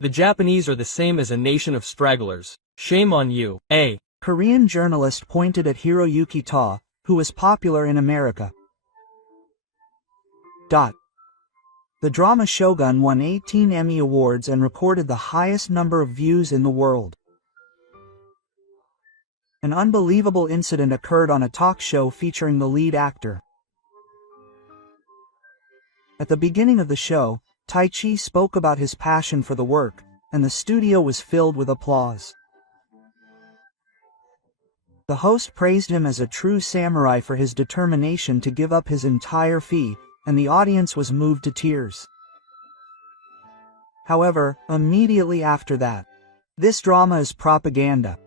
The Japanese are the same as a nation of stragglers. Shame on you. A Korean journalist pointed at Hiroyuki Ta, who was popular in America. The drama Shogun won 18 Emmy Awards and recorded the highest number of views in the world. An unbelievable incident occurred on a talk show featuring the lead actor. At the beginning of the show, Taichi spoke about his passion for the work, and the studio was filled with applause. The host praised him as a true samurai for his determination to give up his entire fee, and the audience was moved to tears. However, immediately after that, this drama is propaganda.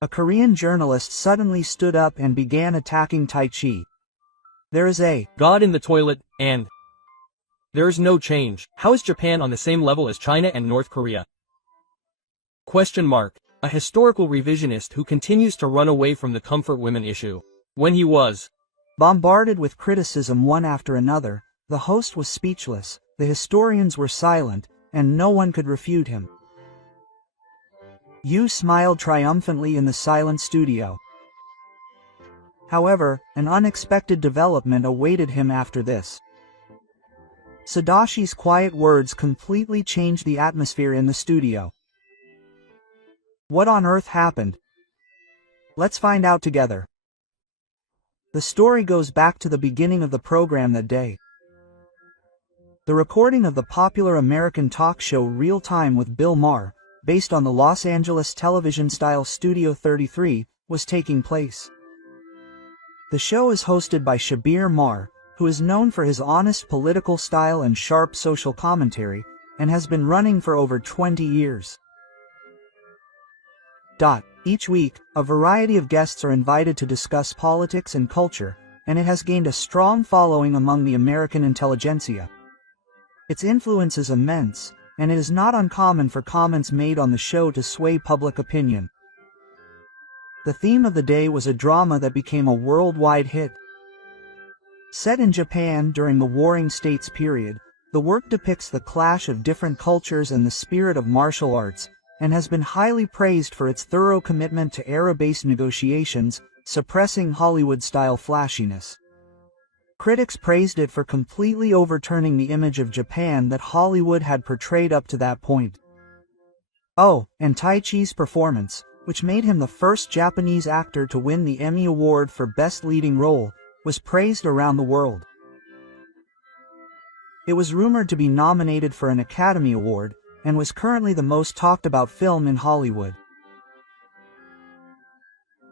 A Korean journalist suddenly stood up and began attacking Taichi. There is a God in the toilet, and there is no change. How is Japan on the same level as China and North Korea? Question mark. A historical revisionist who continues to run away from the comfort women issue. When he was bombarded with criticism one after another, the host was speechless, the historians were silent, and no one could refute him. Yu smiled triumphantly in the silent studio. However, an unexpected development awaited him after this. Sadashi's quiet words completely changed the atmosphere in the studio. What on earth happened? Let's find out together. The story goes back to the beginning of the program that day. The recording of the popular American talk show Real Time with Bill Maher, based on the Los Angeles television-style Studio 33, was taking place. The show is hosted by Shabir Maher, who is known for his honest political style and sharp social commentary, and has been running for over 20 years. Each week, a variety of guests are invited to discuss politics and culture, and it has gained a strong following among the American intelligentsia. Its influence is immense, and it is not uncommon for comments made on the show to sway public opinion. The theme of the day was a drama that became a worldwide hit. Set in Japan during the Warring States period, the work depicts the clash of different cultures and the spirit of martial arts, and has been highly praised for its thorough commitment to era-based negotiations, suppressing Hollywood-style flashiness. Critics praised it for completely overturning the image of Japan that Hollywood had portrayed up to that point. Oh, and Taichi's performance, which made him the first Japanese actor to win the Emmy Award for Best Leading Role, was praised around the world. It was rumored to be nominated for an Academy Award, and was currently the most talked about film in Hollywood.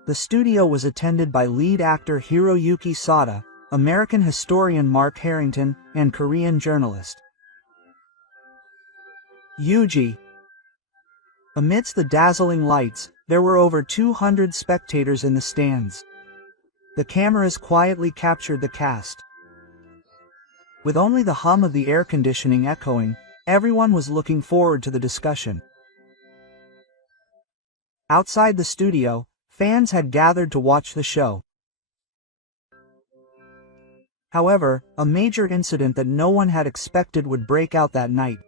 The studio was attended by lead actor Hiroyuki Sada, American historian Mark Harrington, and Korean journalist Yuji. Amidst the dazzling lights, there were over 200 spectators in the stands. The cameras quietly captured the cast. With only the hum of the air conditioning echoing, everyone was looking forward to the discussion. Outside the studio, fans had gathered to watch the show. However, a major incident that no one had expected would break out that night.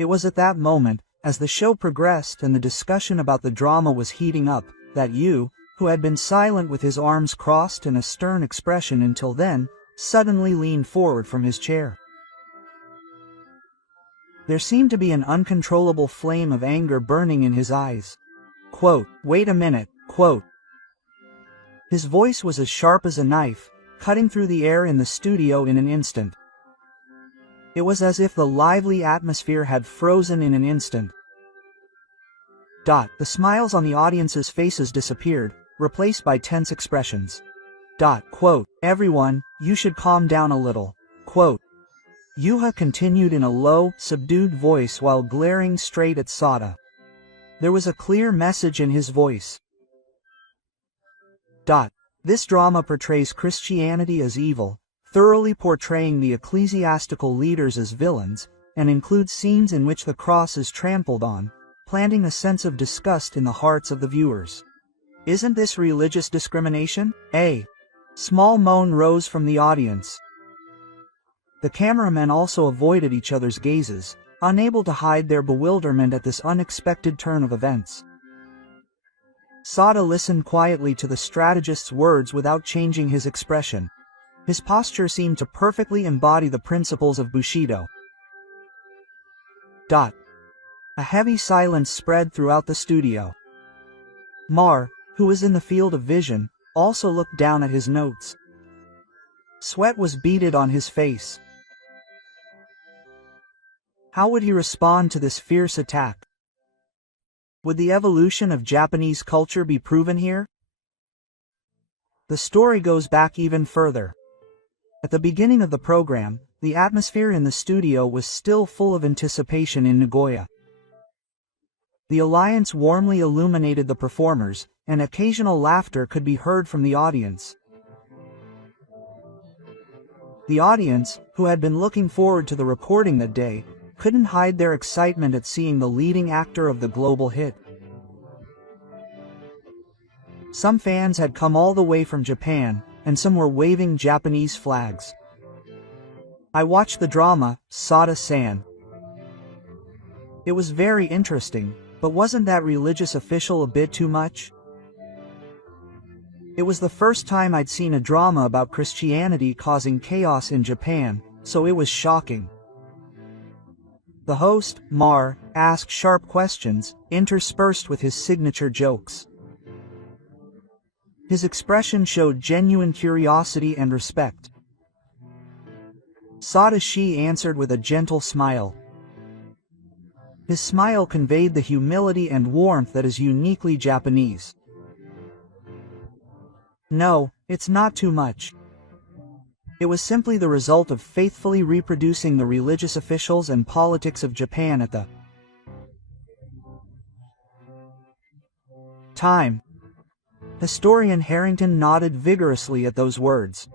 It was at that moment, as the show progressed and the discussion about the drama was heating up, that Yu, who had been silent with his arms crossed and a stern expression until then, suddenly leaned forward from his chair. There seemed to be an uncontrollable flame of anger burning in his eyes. Quote, "Wait a minute," quote. His voice was as sharp as a knife, cutting through the air in the studio in an instant. It was as if the lively atmosphere had frozen in an instant. The smiles on the audience's faces disappeared, replaced by tense expressions. Quote, "Everyone, you should calm down a little." Quote. Yuha continued in a low, subdued voice while glaring straight at Sada. There was a clear message in his voice. This drama portrays Christianity as evil, thoroughly portraying the ecclesiastical leaders as villains, and includes scenes in which the cross is trampled on, planting a sense of disgust in the hearts of the viewers. Isn't this religious discrimination? A small moan rose from the audience. The cameramen also avoided each other's gazes, unable to hide their bewilderment at this unexpected turn of events. Sada listened quietly to the strategist's words without changing his expression. His posture seemed to perfectly embody the principles of Bushido. A heavy silence spread throughout the studio. Mar, who was in the field of vision, also looked down at his notes. Sweat was beaded on his face. How would he respond to this fierce attack? Would the evolution of Japanese culture be proven here? The story goes back even further. At the beginning of the program, the atmosphere in the studio was still full of anticipation in Nagoya. The alliance warmly illuminated the performers, and occasional laughter could be heard from the audience. The audience, who had been looking forward to the recording that day, couldn't hide their excitement at seeing the leading actor of the global hit. Some fans had come all the way from Japan, and some were waving Japanese flags. I watched the drama, Sada-san. It was very interesting, but wasn't that religious official a bit too much? It was the first time I'd seen a drama about Christianity causing chaos in Japan, so it was shocking. The host, Mar, asked sharp questions, interspersed with his signature jokes. His expression showed genuine curiosity and respect. Sadashi answered with a gentle smile. His smile conveyed the humility and warmth that is uniquely Japanese. No, it's not too much. It was simply the result of faithfully reproducing the religious officials and politics of Japan at the time. Historian Harrington nodded vigorously at those words.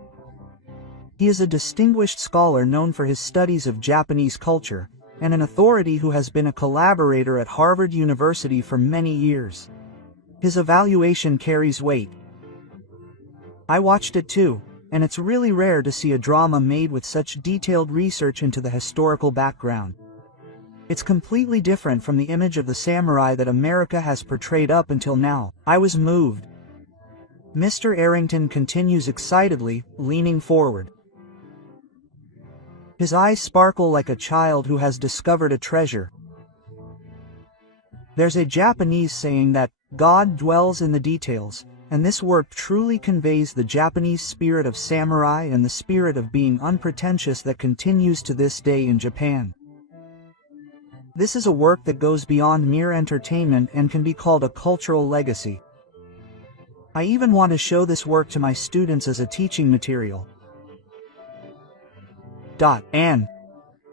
He is a distinguished scholar known for his studies of Japanese culture, and an authority who has been a collaborator at Harvard University for many years. His evaluation carries weight. I watched it too, and it's really rare to see a drama made with such detailed research into the historical background. It's completely different from the image of the samurai that America has portrayed up until now. I was moved. Mr. Arrington continues excitedly, leaning forward. His eyes sparkle like a child who has discovered a treasure. There's a Japanese saying that, God dwells in the details, and this work truly conveys the Japanese spirit of samurai and the spirit of being unpretentious that continues to this day in Japan. This is a work that goes beyond mere entertainment and can be called a cultural legacy. I even want to show this work to my students as a teaching material. An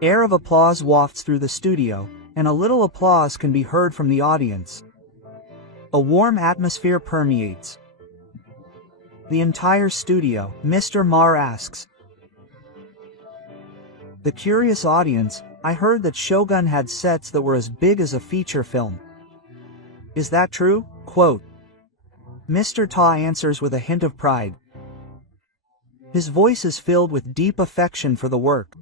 air of applause wafts through the studio, and a little applause can be heard from the audience. A warm atmosphere permeates the entire studio. Mr. Mar asks the curious audience, I heard that Shogun had sets that were as big as a feature film. Is that true? Quote. Mr. Ta answers with a hint of pride. His voice is filled with deep affection for the work.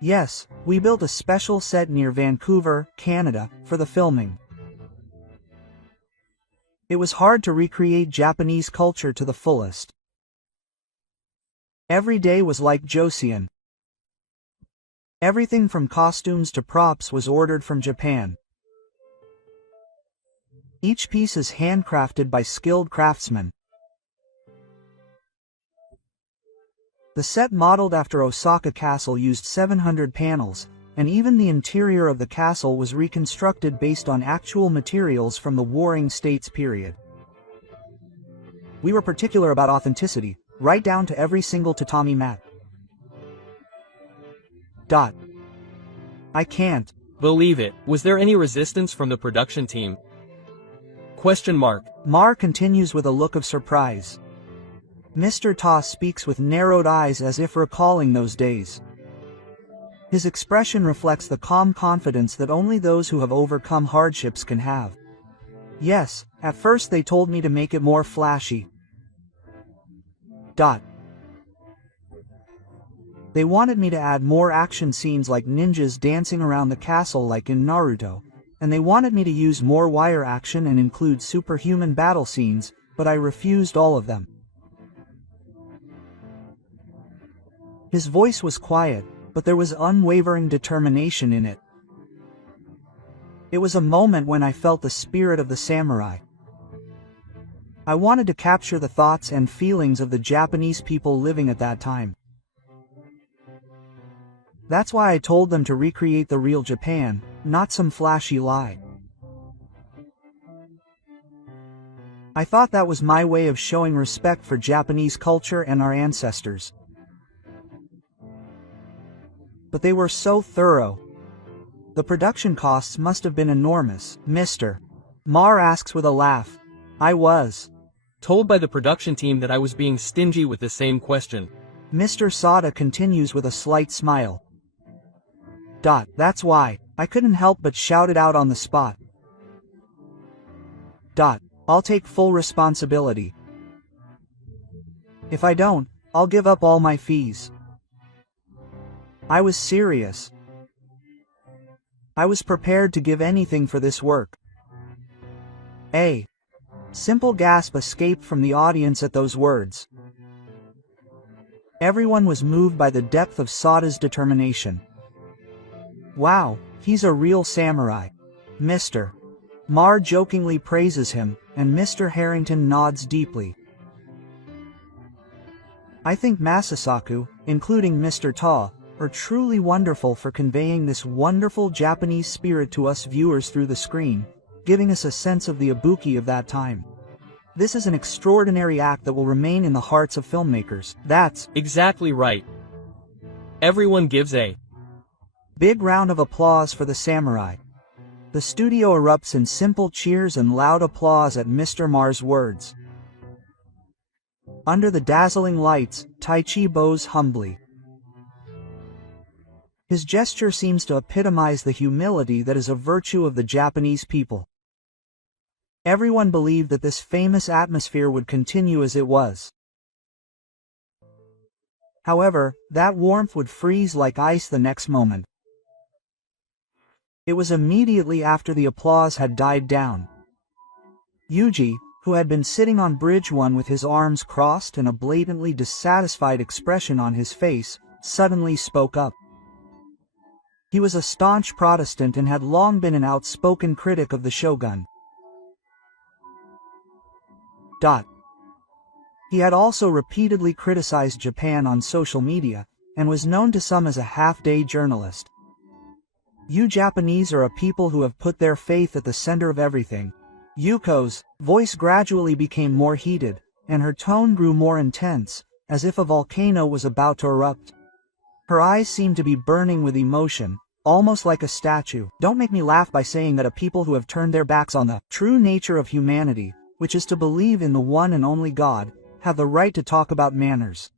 Yes, we built a special set near Vancouver, Canada, for the filming. It was hard to recreate Japanese culture to the fullest. Every day was like Joseon. Everything from costumes to props was ordered from Japan. Each piece is handcrafted by skilled craftsmen. The set modeled after Osaka Castle used 700 panels, and even the interior of the castle was reconstructed based on actual materials from the Warring States period. We were particular about authenticity, right down to every single tatami mat. I can't believe it. Was there any resistance from the production team? Mar continues with a look of surprise. Mr. Ta speaks with narrowed eyes as if recalling those days. His expression reflects the calm confidence that only those who have overcome hardships can have. Yes, at first they told me to make it more flashy. They wanted me to add more action scenes like ninjas dancing around the castle like in Naruto, and they wanted me to use more wire action and include superhuman battle scenes, but I refused all of them. His voice was quiet, but there was unwavering determination in it. It was a moment when I felt the spirit of the samurai. I wanted to capture the thoughts and feelings of the Japanese people living at that time. That's why I told them to recreate the real Japan, not some flashy lie. I thought that was my way of showing respect for Japanese culture and our ancestors. But they were so thorough. The production costs must have been enormous, Mr. Marr asks with a laugh. I was told by the production team that I was being stingy with the same question. Mr. Sada continues with a slight smile. That's why I couldn't help but shout it out on the spot. I'll take full responsibility. If I don't, I'll give up all my fees. I was serious. I was prepared to give anything for this work. A simple gasp escaped from the audience at those words. Everyone was moved by the depth of Sada's determination. Wow, he's a real samurai. Mr. Marr jokingly praises him, and Mr. Harrington nods deeply. I think Masasaku, including Mr. Ta, are truly wonderful for conveying this wonderful Japanese spirit to us viewers through the screen, giving us a sense of the Ibuki of that time. This is an extraordinary act that will remain in the hearts of filmmakers. That's exactly right. Everyone gives a big round of applause for the samurai. The studio erupts in simple cheers and loud applause at Mr. Marr's words. Under the dazzling lights, Taichi bows humbly. His gesture seems to epitomize the humility that is a virtue of the Japanese people. Everyone believed that this famous atmosphere would continue as it was. However, that warmth would freeze like ice the next moment. It was immediately after the applause had died down. Yuji, who had been sitting on Bridge 1 with his arms crossed and a blatantly dissatisfied expression on his face, suddenly spoke up. He was a staunch Protestant and had long been an outspoken critic of the Shogun. He had also repeatedly criticized Japan on social media, and was known to some as a half-day journalist. You Japanese are a people who have put their faith at the center of everything. Yuko's voice gradually became more heated, and her tone grew more intense, as if a volcano was about to erupt. Her eyes seemed to be burning with emotion, almost like a statue. Don't make me laugh by saying that a people who have turned their backs on the true nature of humanity, which is to believe in the one and only God, have the right to talk about manners.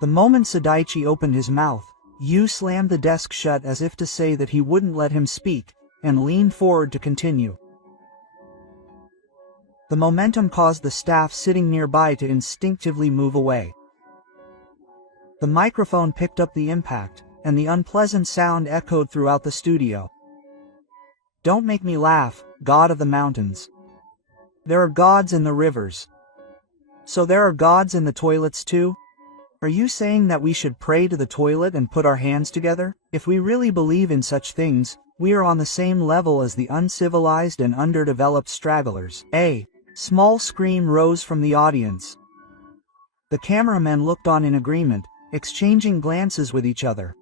The moment Sadaichi opened his mouth, Yu slammed the desk shut as if to say that he wouldn't let him speak, and leaned forward to continue. The momentum caused the staff sitting nearby to instinctively move away. The microphone picked up the impact, and the unpleasant sound echoed throughout the studio. Don't make me laugh, God of the mountains. There are gods in the rivers. So there are gods in the toilets too? Are you saying that we should pray to the toilet and put our hands together? If we really believe in such things, we are on the same level as the uncivilized and underdeveloped stragglers. A small scream rose from the audience. The cameramen looked on in agreement, exchanging glances with each other.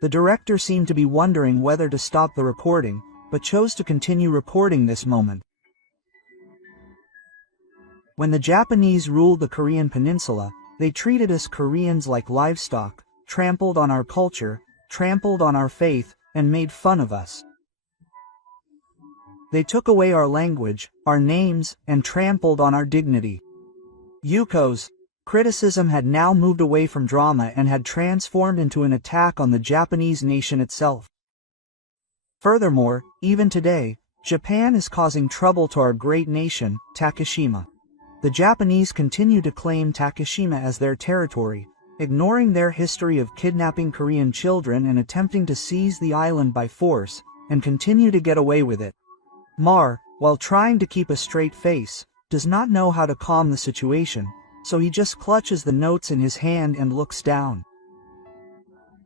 The director seemed to be wondering whether to stop the recording, but chose to continue recording this moment. When the Japanese ruled the Korean peninsula, they treated us Koreans like livestock, trampled on our culture, trampled on our faith, and made fun of us. They took away our language, our names, and trampled on our dignity. Yuko's criticism had now moved away from drama and had transformed into an attack on the Japanese nation itself. Furthermore, even today, Japan is causing trouble to our great nation, Takeshima. The Japanese continue to claim Takeshima as their territory, ignoring their history of kidnapping Korean children and attempting to seize the island by force, and continue to get away with it. Mar, while trying to keep a straight face, does not know how to calm the situation, so he just clutches the notes in his hand and looks down.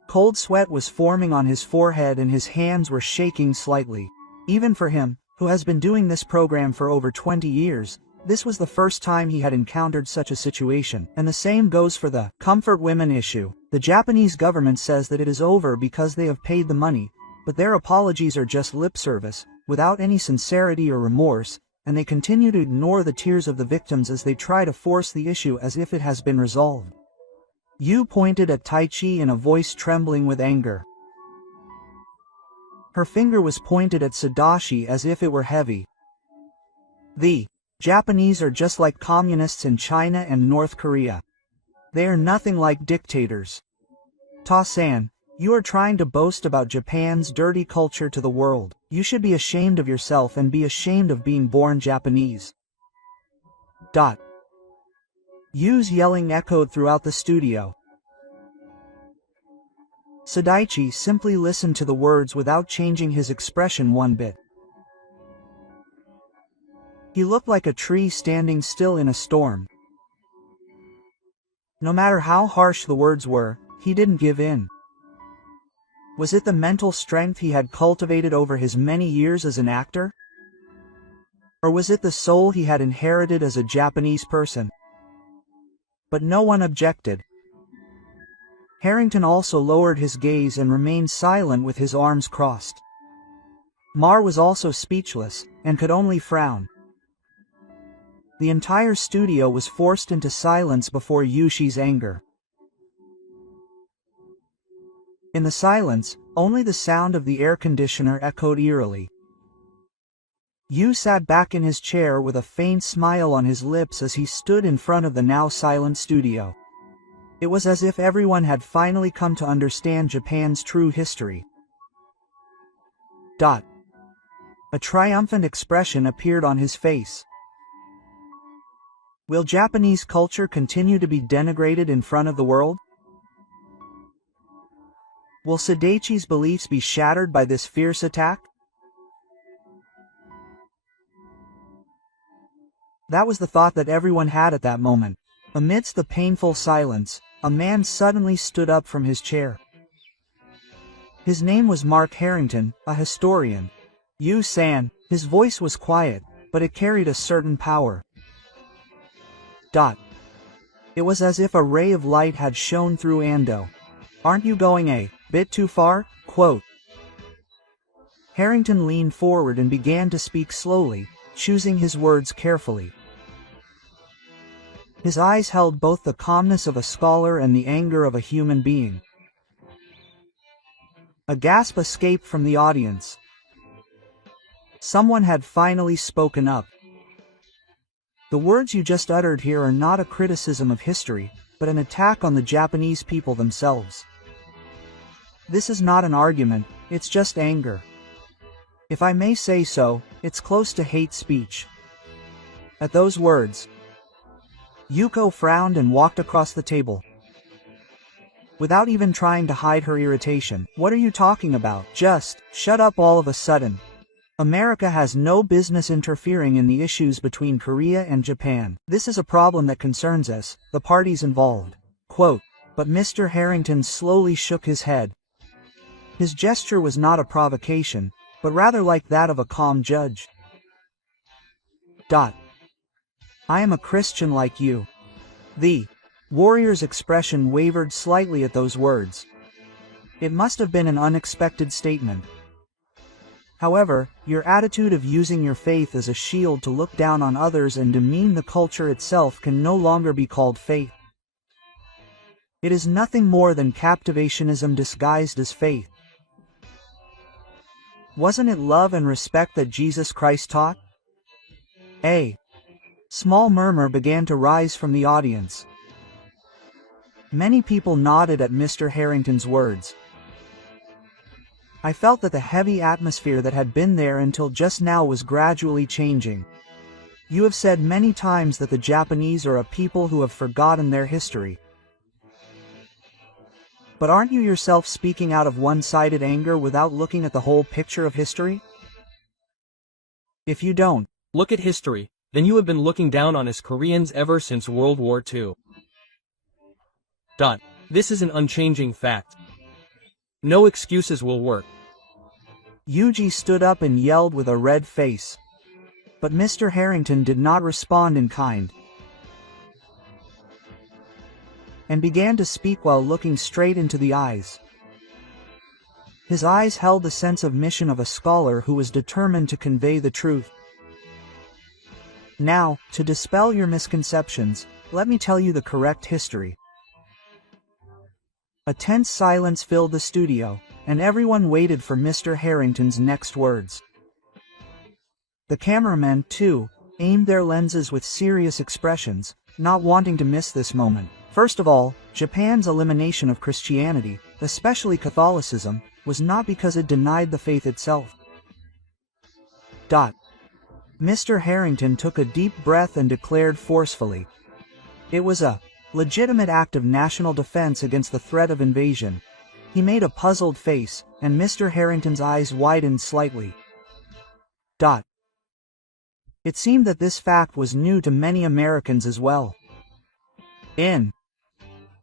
Cold sweat was forming on his forehead and his hands were shaking slightly. Even for him, who has been doing this program for over 20 years, this was the first time he had encountered such a situation, and the same goes for the comfort women issue. The Japanese government says that it is over because they have paid the money, but their apologies are just lip service, without any sincerity or remorse, and they continue to ignore the tears of the victims as they try to force the issue as if it has been resolved. Yu pointed at Taichi in a voice trembling with anger. Her finger was pointed at Sadashi as if it were heavy. The Japanese are just like communists in China and North Korea. They are nothing like dictators. Ta-san, you are trying to boast about Japan's dirty culture to the world. You should be ashamed of yourself and be ashamed of being born Japanese. Yu's yelling echoed throughout the studio. Sadaichi simply listened to the words without changing his expression one bit. He looked like a tree standing still in a storm. No matter how harsh the words were, he didn't give in. Was it the mental strength he had cultivated over his many years as an actor? Or was it the soul he had inherited as a Japanese person? But no one objected. Harrington also lowered his gaze and remained silent with his arms crossed. Mar was also speechless, and could only frown. The entire studio was forced into silence before Yushi's anger. In the silence, only the sound of the air conditioner echoed eerily. Yu sat back in his chair with a faint smile on his lips as he stood in front of the now silent studio. It was as if everyone had finally come to understand Japan's true history. A triumphant expression appeared on his face. Will Japanese culture continue to be denigrated in front of the world? Will Sadaichi's beliefs be shattered by this fierce attack? That was the thought that everyone had at that moment. Amidst the painful silence, a man suddenly stood up from his chair. His name was Mark Harrington, a historian. Yu-san, his voice was quiet, but it carried a certain power. It was as if a ray of light had shone through Ando. Aren't you going a bit too far? Quote. Harrington leaned forward and began to speak slowly, choosing his words carefully. His eyes held both the calmness of a scholar and the anger of a human being. A gasp escaped from the audience. Someone had finally spoken up. The words you just uttered here are not a criticism of history, but an attack on the Japanese people themselves. This is not an argument, it's just anger. If I may say so, it's close to hate speech. At those words, Yuko frowned and walked across the table. Without even trying to hide her irritation, "What are you talking about? Just shut up all of a sudden. America has no business interfering in the issues between Korea and Japan. This is a problem that concerns us, the parties involved." Quote. But Mr. Harrington slowly shook his head. His gesture was not a provocation, but rather like that of a calm judge. I am a Christian like you. The warrior's expression wavered slightly at those words. It must have been an unexpected statement. However, your attitude of using your faith as a shield to look down on others and demean the culture itself can no longer be called faith. It is nothing more than captivationism disguised as faith. Wasn't it love and respect that Jesus Christ taught? A small murmur began to rise from the audience. Many people nodded at Mr. Harrington's words. I felt that the heavy atmosphere that had been there until just now was gradually changing. You have said many times that the Japanese are a people who have forgotten their history. But aren't you yourself speaking out of one-sided anger without looking at the whole picture of history? If you don't look at history, then you have been looking down on us Koreans ever since World War II. This is an unchanging fact. No excuses will work. Yuji stood up and yelled with a red face. But Mr. Harrington did not respond in kind, and began to speak while looking straight into the eyes. His eyes held the sense of mission of a scholar who was determined to convey the truth. Now, to dispel your misconceptions, let me tell you the correct history. A tense silence filled the studio, and everyone waited for Mr. Harrington's next words. The cameramen, too, aimed their lenses with serious expressions, not wanting to miss this moment. First of all, Japan's elimination of Christianity, especially Catholicism, was not because it denied the faith itself. Mr. Harrington took a deep breath and declared forcefully. It was a legitimate act of national defense against the threat of invasion. He made a puzzled face, and Mr. Harrington's eyes widened slightly. It seemed that this fact was new to many Americans as well. In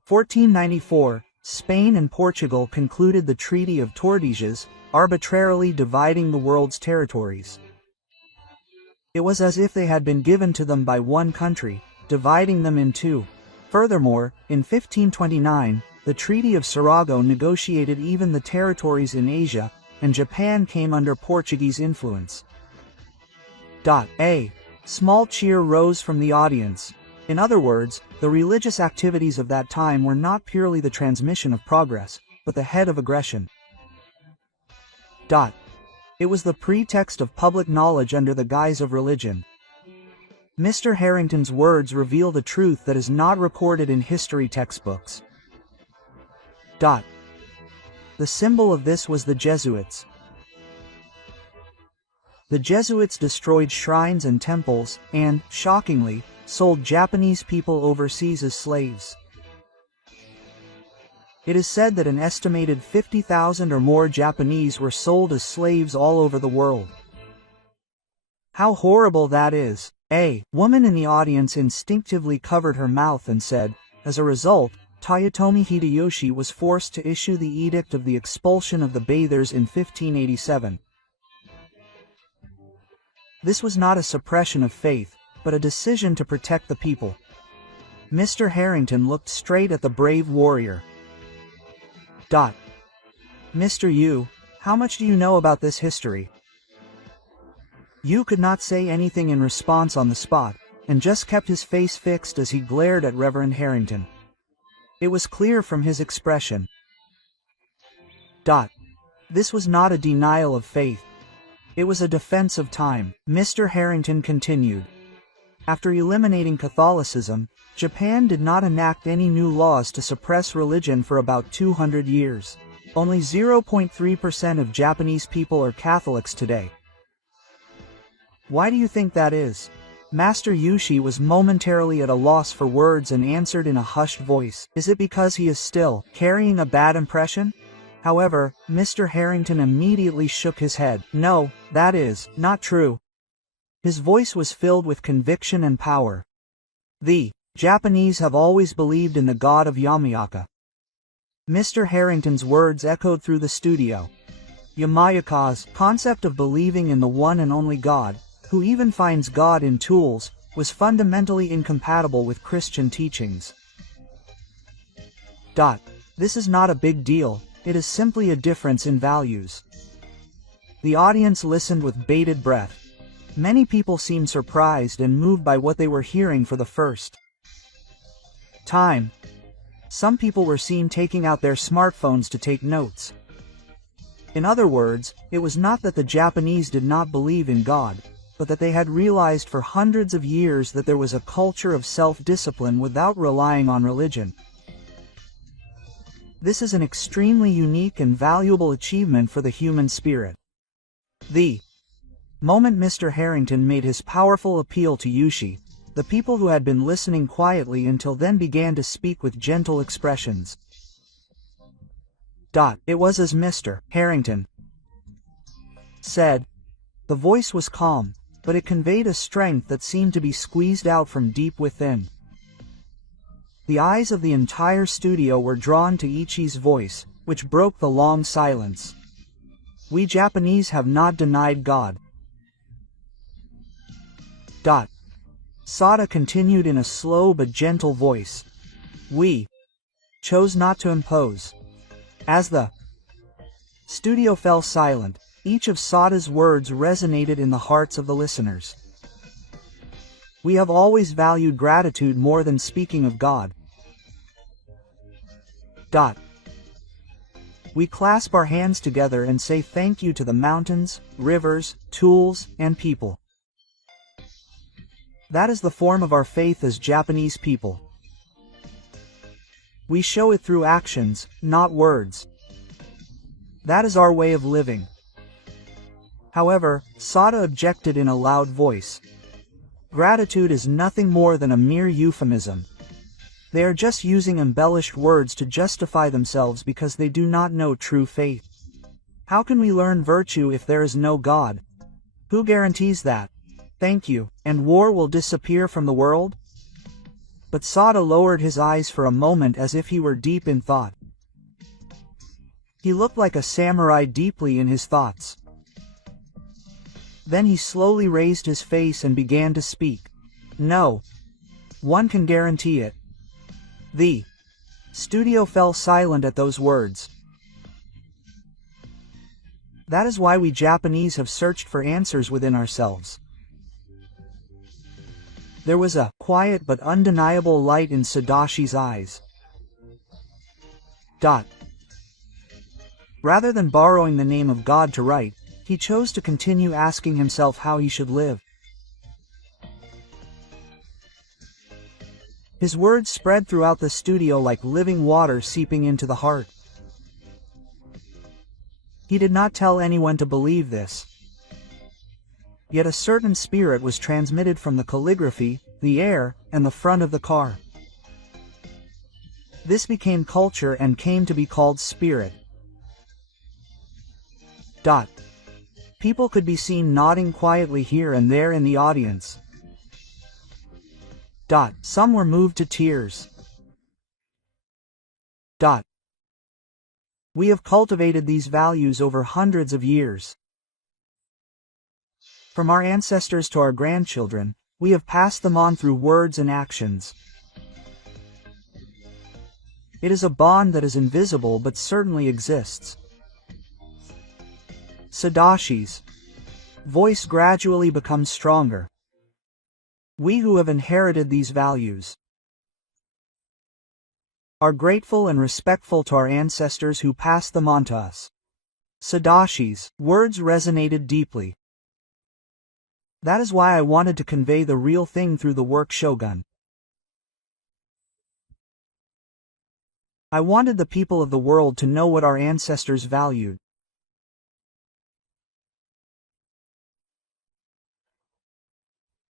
1494, Spain and Portugal concluded the Treaty of Tordesillas, arbitrarily dividing the world's territories. It was as if they had been given to them by one country, dividing them in two. Furthermore, in 1529, the Treaty of Saragossa negotiated even the territories in Asia, and Japan came under Portuguese influence. A small cheer rose from the audience. In other words, the religious activities of that time were not purely the transmission of progress, but the head of aggression. It was the pretext of public knowledge under the guise of religion. Mr. Harrington's words reveal the truth that is not recorded in history textbooks. The symbol of this was the Jesuits. The Jesuits destroyed shrines and temples, and, shockingly, sold Japanese people overseas as slaves. It is said that an estimated 50,000 or more Japanese were sold as slaves all over the world. How horrible that is! A woman in the audience instinctively covered her mouth and said, as a result, Toyotomi Hideyoshi was forced to issue the Edict of the Expulsion of the Bathers in 1587. This was not a suppression of faith, but a decision to protect the people. Mr. Harrington looked straight at the brave warrior. Mr. Yu, how much do you know about this history? Yu could not say anything in response on the spot, and just kept his face fixed as he glared at Reverend Harrington. It was clear from his expression. This was not a denial of faith. It was a defense of time. Mr. Harrington continued. After eliminating Catholicism, Japan did not enact any new laws to suppress religion for about 200 years. Only 0.3% of Japanese people are Catholics today. Why do you think that is? Master Yushi was momentarily at a loss for words and answered in a hushed voice. Is it because he is still carrying a bad impression? However, Mr. Harrington immediately shook his head. No, that is not true. His voice was filled with conviction and power. The Japanese have always believed in the god of Yamayaka. Mr. Harrington's words echoed through the studio. Yamayaka's concept of believing in the one and only God, who even finds God in tools, was fundamentally incompatible with Christian teachings. This is not a big deal, it is simply a difference in values. The audience listened with bated breath. Many people seemed surprised and moved by what they were hearing for the first time. Some people were seen taking out their smartphones to take notes. In other words, it was not that the Japanese did not believe in God, but that they had realized for hundreds of years that there was a culture of self-discipline without relying on religion. This is an extremely unique and valuable achievement for the human spirit. The Moment Mr. Harrington made his powerful appeal to Yushi, the people who had been listening quietly until then began to speak with gentle expressions. It was as Mr. Harrington said. The voice was calm, but it conveyed a strength that seemed to be squeezed out from deep within. The eyes of the entire studio were drawn to Ichi's voice, which broke the long silence. We Japanese have not denied God. Sada continued in a slow but gentle voice. We chose not to impose. As the studio fell silent, each of Sada's words resonated in the hearts of the listeners. We have always valued gratitude more than speaking of God. We clasp our hands together and say thank you to the mountains, rivers, tools, and people. That is the form of our faith as Japanese people. We show it through actions, not words. That is our way of living. However, Sada objected in a loud voice. Gratitude is nothing more than a mere euphemism. They are just using embellished words to justify themselves because they do not know true faith. How can we learn virtue if there is no God? Who guarantees that? Thank you, and war will disappear from the world? But Sada lowered his eyes for a moment as if he were deep in thought. He looked like a samurai deeply in his thoughts. Then he slowly raised his face and began to speak. No. One can guarantee it. The studio fell silent at those words. That is why we Japanese have searched for answers within ourselves. There was a quiet but undeniable light in Sadashi's eyes. Rather than borrowing the name of God to write, he chose to continue asking himself how he should live. His words spread throughout the studio like living water seeping into the heart. He did not tell anyone to believe this. Yet a certain spirit was transmitted from the calligraphy, the air, and the front of the car. This became culture and came to be called spirit. People could be seen nodding quietly here and there in the audience. Some were moved to tears. We have cultivated these values over hundreds of years. From our ancestors to our grandchildren, we have passed them on through words and actions. It is a bond that is invisible but certainly exists. Sadashi's voice gradually becomes stronger. We who have inherited these values are grateful and respectful to our ancestors who passed them on to us. Sadashi's words resonated deeply. That is why I wanted to convey the real thing through the work Shogun. I wanted the people of the world to know what our ancestors valued.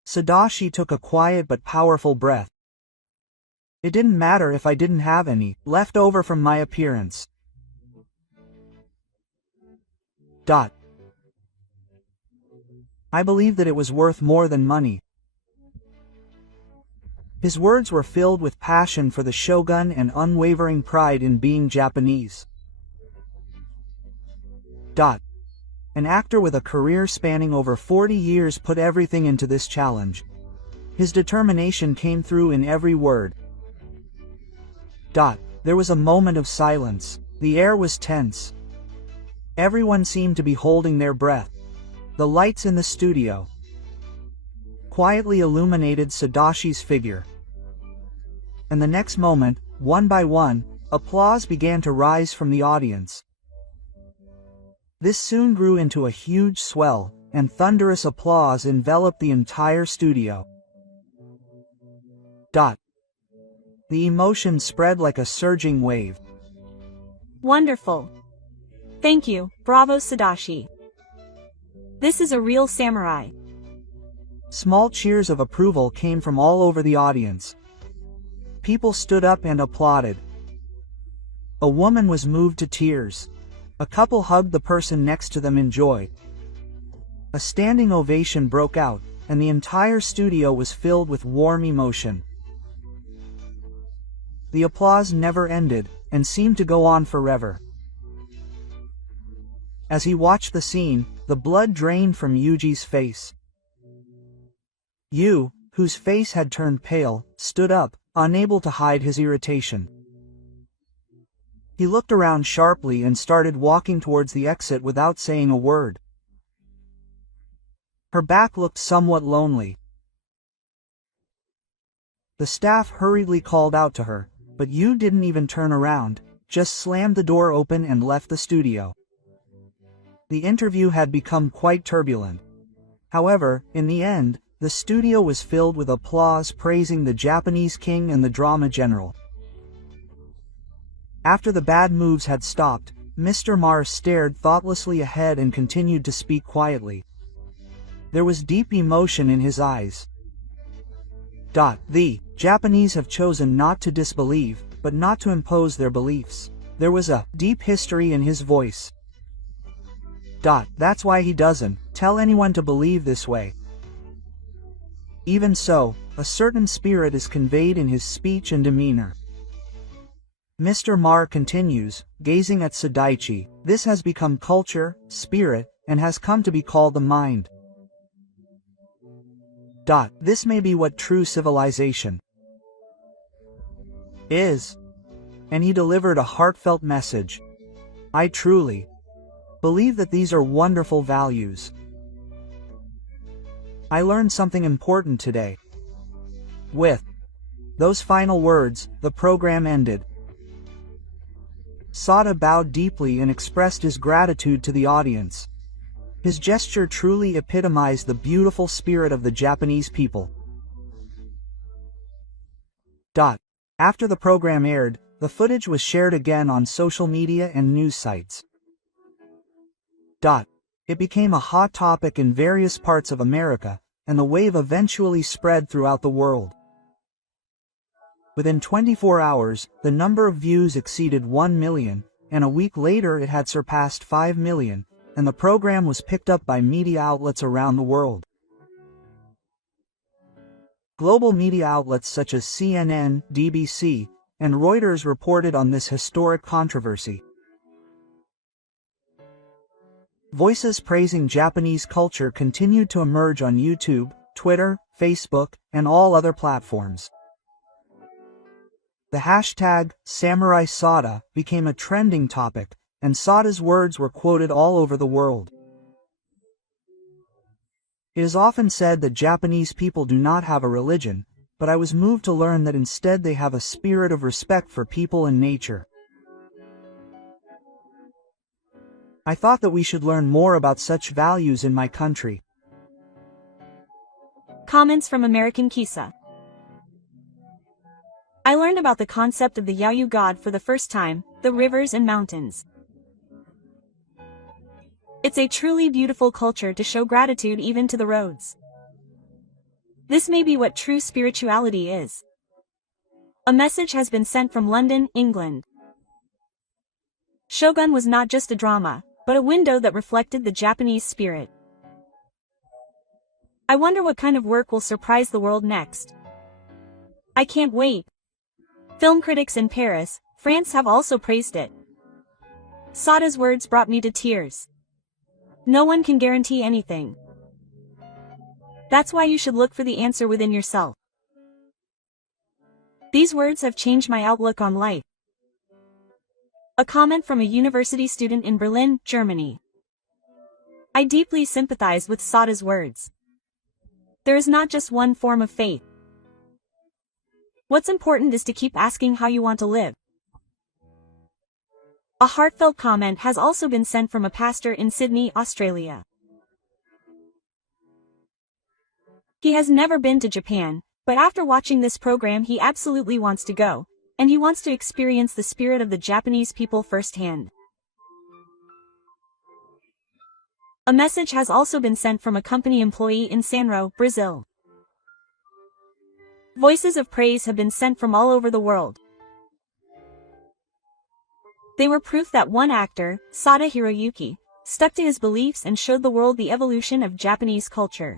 Sadashi took a quiet but powerful breath. It didn't matter if I didn't have any left over from my appearance. I believe that it was worth more than money. His words were filled with passion for the Shogun and unwavering pride in being Japanese. An actor with a career spanning over 40 years put everything into this challenge. His determination came through in every word. There was a moment of silence. The air was tense. Everyone seemed to be holding their breath. The lights in the studio quietly illuminated Sadashi's figure. And the next moment, one by one, applause began to rise from the audience. This soon grew into a huge swell, and thunderous applause enveloped the entire studio. The emotion spread like a surging wave. Wonderful. Thank you, bravo Sadashi. This is a real samurai. Small cheers of approval came from all over the audience. People stood up and applauded. A woman was moved to tears. A couple hugged the person next to them in joy. A standing ovation broke out, and the entire studio was filled with warm emotion. The applause never ended, and seemed to go on forever. As he watched the scene, the blood drained from Yuji's face. Yu, whose face had turned pale, stood up, unable to hide his irritation. He looked around sharply and started walking towards the exit without saying a word. Her back looked somewhat lonely. The staff hurriedly called out to her, but Yu didn't even turn around, just slammed the door open and left the studio. The interview had become quite turbulent. However, in the end, the studio was filled with applause praising the Japanese king and the drama general. After the bad moves had stopped, Mr. Mars stared thoughtlessly ahead and continued to speak quietly. There was deep emotion in his eyes. The Japanese have chosen not to disbelieve, but not to impose their beliefs. There was a deep history in his voice. That's why he doesn't tell anyone to believe this way. Even so, a certain spirit is conveyed in his speech and demeanor. Mr. Mar continues, gazing at Sadaichi. This has become culture, spirit, and has come to be called the mind. This may be what true civilization is. And he delivered a heartfelt message. I truly believe that these are wonderful values. I learned something important today. With those final words, the program ended. Sada bowed deeply and expressed his gratitude to the audience. His gesture truly epitomized the beautiful spirit of the Japanese people. After the program aired, the footage was shared again on social media and news sites. It became a hot topic in various parts of America, and the wave eventually spread throughout the world. Within 24 hours, the number of views exceeded 1 million, and a week later it had surpassed 5 million, and the program was picked up by media outlets around the world. Global media outlets such as CNN, BBC, and Reuters reported on this historic controversy. Voices praising Japanese culture continued to emerge on YouTube, Twitter, Facebook, and all other platforms. The hashtag Samurai Sada became a trending topic, and Sada's words were quoted all over the world. It is often said that Japanese people do not have a religion, but I was moved to learn that instead they have a spirit of respect for people and nature. I thought that we should learn more about such values in my country. Comments from American Kisa. I learned about the concept of the Yaoyu god for the first time, the rivers and mountains. It's a truly beautiful culture to show gratitude even to the roads. This may be what true spirituality is. A message has been sent from London, England. Shogun was not just a drama, but a window that reflected the Japanese spirit. I wonder what kind of work will surprise the world next. I can't wait. Film critics in Paris, France have also praised it. Sada's words brought me to tears. No one can guarantee anything. That's why you should look for the answer within yourself. These words have changed my outlook on life. A comment from a university student in Berlin, Germany. I deeply sympathize with Sada's words. There is not just one form of faith. What's important is to keep asking how you want to live. A heartfelt comment has also been sent from a pastor in Sydney, Australia. He has never been to Japan, but after watching this program he absolutely wants to go, and he wants to experience the spirit of the Japanese people firsthand. A message has also been sent from a company employee in Sanro, Brazil. Voices of praise have been sent from all over the world. They were proof that one actor, Sada Hiroyuki, stuck to his beliefs and showed the world the evolution of Japanese culture.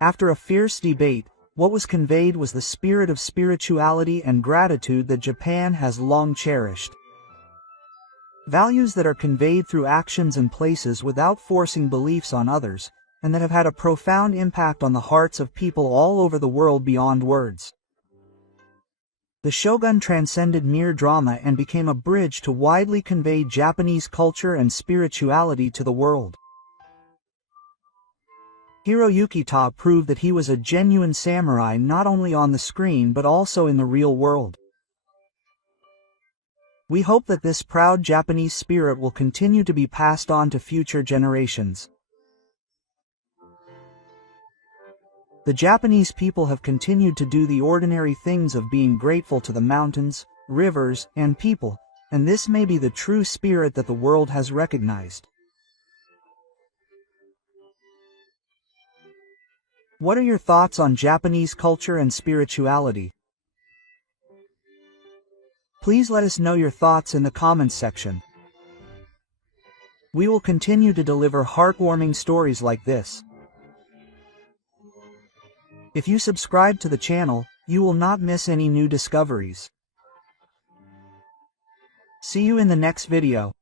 After a fierce debate, what was conveyed was the spirit of spirituality and gratitude that Japan has long cherished. Values that are conveyed through actions and places without forcing beliefs on others, and that have had a profound impact on the hearts of people all over the world beyond words. The Shogun transcended mere drama and became a bridge to widely convey Japanese culture and spirituality to the world. Hiroyuki Ta proved that he was a genuine samurai not only on the screen but also in the real world. We hope that this proud Japanese spirit will continue to be passed on to future generations. The Japanese people have continued to do the ordinary things of being grateful to the mountains, rivers, and people, and this may be the true spirit that the world has recognized. What are your thoughts on Japanese culture and spirituality? Please let us know your thoughts in the comments section. We will continue to deliver heartwarming stories like this. If you subscribe to the channel, you will not miss any new discoveries. See you in the next video.